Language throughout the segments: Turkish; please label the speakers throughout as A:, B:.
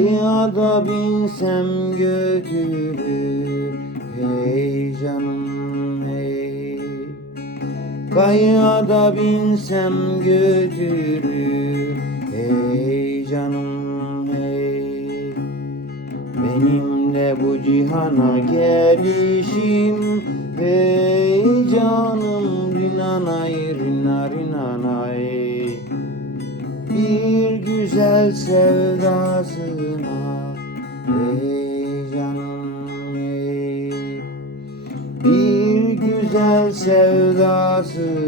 A: Kayada binsem götürür. Hey canım hey. Kayada binsem götürür. Hey canım hey. Benim de bu cihana gelişim Hey canım rinanay rina rinanay Bir güzel sevdasına Hey canım hey bir güzel sevdasına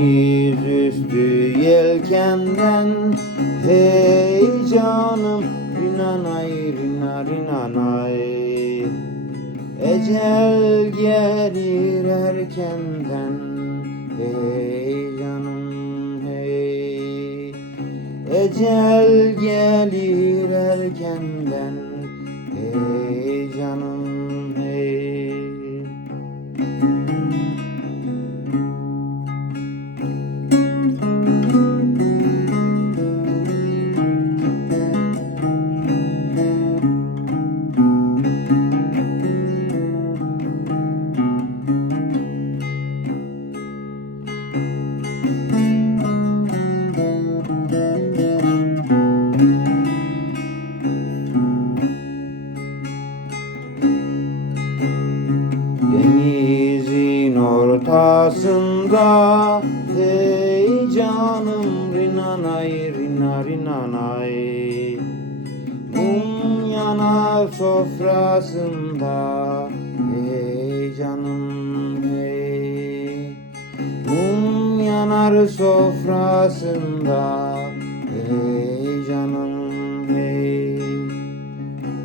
A: Deniz üstü yelkenden Hey canım rinanay rina rinanay Ecel gelir erkenden Hey canım hey. Ecel gelir erkenden ortasında. Hey canım rinanay rina rinanay Mum yanar sofrasında. Hey canım hey Mum yanar sofrasında. Hey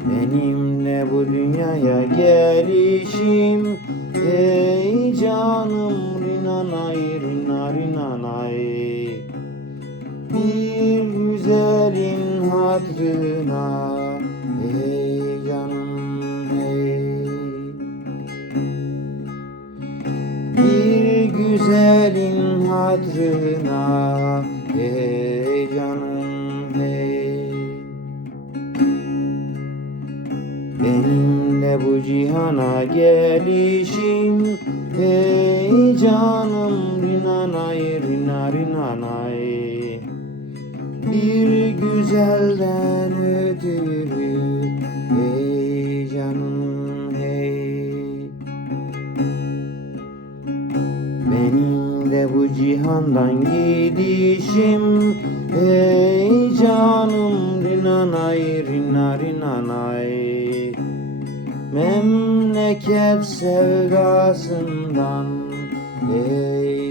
A: Benimle bu dünyaya gelişim. Ey canım rinanay rina rinanay Bir güzelin hatrına Ey canım hey Bir güzelin hatrına Ey Bu cihana gelişim. Hey canım rinanay rina rinanay Bir güzelden ötürü Hey canım hey. Benim de bu cihandan gidişim. Ey canım rinanay rina rinanay Memleket sevdasından Ey